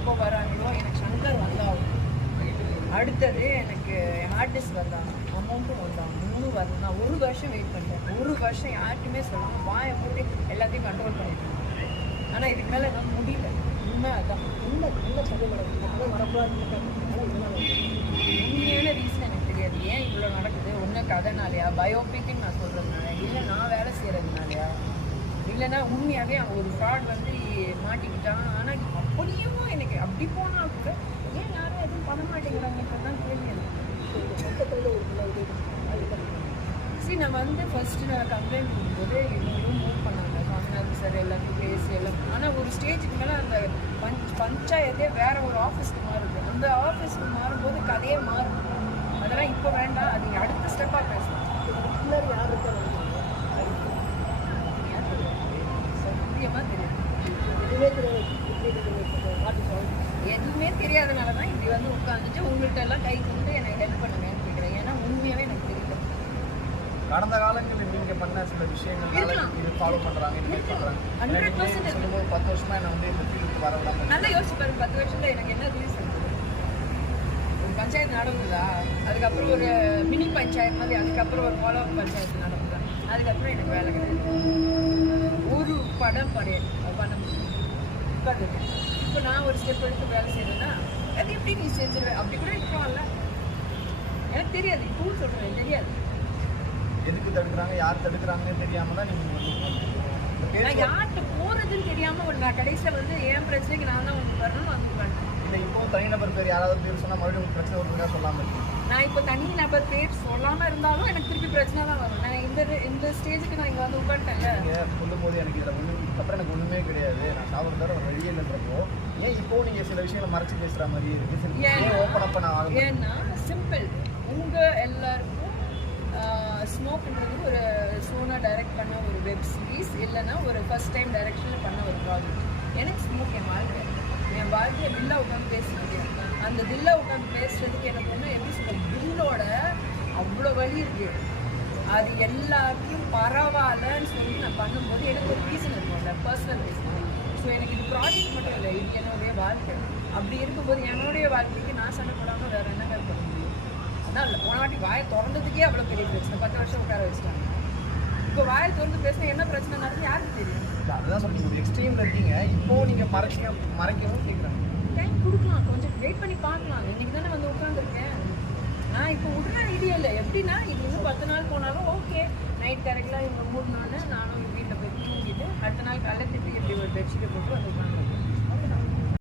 எப்போ வராங்களோ எனக்கு சங்கர் வந்தாகும். அடுத்தது எனக்கு ஆர்டிஸ்ட் வந்தாங்க, அமௌண்ட்டும் வந்தாங்க. 3 வரணும். நான் 1 வருஷம் வெயிட் பண்ணேன். 1 வருஷம் யார்ட்டுமே சொல்லாமல் வாயை போட்டு எல்லாத்தையும் கண்ட்ரோல் பண்ணிட்டேன். ஆனால் இதுக்கு மேலே என்னால் முடியல. உண்மை அதான். உண்மையான ரீசன் எனக்கு தெரியாது. ஏன் இவ்வளோ நடக்குது? ஒன்று கதைனாலையா, பயோபிக்குன்னு நான் சொல்கிறதுனால, இல்லை நான் வேலை செய்கிறதுனாலையா, இல்லைன்னா உண்மையாகவே அவன் ஒரு ஃப்ராட் வந்து மாட்டிக்கிட்டான். ஆனால் அப்படியும் எனக்கு அப்படி போனால் கூட ஏன் யாரும் எதுவும் பண்ண மாட்டேங்கிறாங்கன்றது தான் கேள்வி எனக்கு. சரி, நான் வந்து ஃபஸ்ட்டு நான் கம்ப்ளைண்ட் கொடுக்கும்போது இன்னும் மூவ் பண்ணாங்க. சாமிநாதன் சார் எல்லாத்தையும் பேசி எல்லாம். ஆனால் ஒரு ஸ்டேஜுக்கு மேலே அந்த பஞ்சாயத்தே வேற ஒரு ஆஃபீஸ்க்கு மாறுது. அந்த ஆஃபீஸ்க்கு மாறும்போது கதையே மாறும். அதெல்லாம் இப்போ வேண்டாம், அது அடுத்த ஸ்டெப்பாக பேசலாம். சத்தியமாக தெரியாது. எதுவுமே தெரியாதனால தான் இப்படி வந்து உட்காந்துட்டு உங்கள்கிட்ட எல்லாம் கை கொண்டு எனக்கு ஹெல்ப் பண்ணுங்கன்னு கேட்குறேன். ஏன்னா உண்மையாகவே எனக்கு தெரியல. கடந்த காலங்களில் நீங்க பண்ண சில விஷயங்கள் இது ஃபாலோ பண்றாங்க, இது பண்றாங்க. 100% 10 வருஷமா என்ன வந்து இந்த ஃபீல்டுக்கு வர விடாம நல்லா யோசிச்சு பாருங்க. 10 வருஷத்துல எனக்கு என்ன ரீசன்? ஒரு பஞ்சாயத்து நடந்ததா, அதுக்கப்புறம் ஒரு மினி பஞ்சாயத்து மாதிரி, அதுக்கப்புறம் ஒரு ஃபாலோ அப் பஞ்சாயத்து நடந்ததா, அதுக்கப்புறம் எனக்கு வேலை கிடையாது. ஒரு படம் பண்ண முடியும். இப்போ நான் ஒரு ஸ்டெப் எடுத்து வேலை செய்யறேன்னா அது எப்படி நீ செஞ்சிருவேன்? அப்படி கூட இருக்கலாம்ல. எனக்கு தெரியாது. இப்பவும் சொல்றேன், தெரியாது. எதுக்கு தடுக்கிறாங்க, யார் தடுக்கிறாங்கன்னு தெரியாம தான் நீங்க நான் யார்கிட்ட போறதுன்னு தெரியாம நான் கடைசியில் வந்து என் பிரச்சனைக்கு நான் தான் ஒன்று வரணும்னு வந்து பண்ணேன். இல்லை இப்போ தனிநபர் பேர் யாராவது பேர் சொன்னால் மறுபடியும் உங்களுக்கு பிரச்சனை ஒரு சொல்லாமல் இருக்கு. நான் இப்போ தனிநபர் பேர் சொல்லாமல் இருந்தாலும் எனக்கு திருப்பி பிரச்சனை தான் வரும். நான் இந்த ஸ்டேஜுக்கு நான் இங்கே வந்து உட்காந்துட்டேன். சொல்லும் போது எனக்கு இதில் அப்புறம் எனக்கு ஒன்றுமே கிடையாது, நான் சாப்பிட்ற தவிர வழியே இல்லைன்றப்போ ஏன் இப்போ நீங்கள் சில விஷயங்களை மறைச்சி பேசுகிற மாதிரி இருக்கு? ஏன் ஓப்பன் அப் நான் ஆகும்? ஏன்னா சிம்பிள். உங்கள் எல்லாருக்கும் ஸ்மோக்ன்றது ஒரு சோனா டைரக்ட் பண்ண ஒரு வெப் சீரிஸ், இல்லைன்னா ஒரு ஃபர்ஸ்ட் டைம் டைரக்ஷனில் பண்ண ஒரு ப்ராஜெக்ட். எனக்கு ஸ்மோக் என் வாழ்க்கையை தில்லா உட்காந்து பேசுகிறேன். அந்த தில்லா உட்காந்து பேசுறதுக்கு எனக்கு ஒன்று எப்படி சொல்ல, தில்லோட அவ்வளோ வழி இருக்குது. அது எல்லாத்தையும் பரவாயில்லன்னு சொல்லி நான் பண்ணும்போது எனக்கு ஒரு ரீசன் இருக்கும்ல, பர்சனல் ரீசன். ஸோ எனக்கு இது ப்ராஜெக்ட் மட்டும் இல்லை, இது என்னுடைய வாழ்க்கை. அப்படி இருக்கும்போது என்னுடைய வாழ்க்கைக்கு நான் சண்டை போடாமல் வேறு என்ன பண்ண முடியும்? அதான் இல்லை, போன வாட்டி வாயை திறந்ததுக்கே அவ்வளோ பெரிய பிரச்சனை. 10 வருஷம் உட்கார வச்சுட்டாங்க. இப்போ வாயை திறந்து பேசினா என்ன பிரச்சனை நடக்குது யாருக்கு தெரியும்? அதுதான் சொல்லி ஒரு எக்ஸ்ட்ரீமில் இருக்கீங்க. இப்போ நீங்கள் மறைக்கவும் கேட்குறாங்க. டைம் கொடுக்கலாம், கொஞ்சம் வெயிட் பண்ணி பார்க்கலாம். இன்னைக்கு தானே வந்து உட்காந்துருக்கேன். நான் இப்போ விடுற ஐடியா இல்லை. எப்படின்னா இது இன்னும் 10 நாள் போனாலும் ஓகே. நைட் கரெக்டாக இவங்க 3 நாள் நானும் வீட்டில் போய் தூங்கிட்டு அடுத்த நாள் காலையில் திருப்பி எப்படி ஒரு பெட்ஷீட்டை போட்டு வந்து உட்காந்து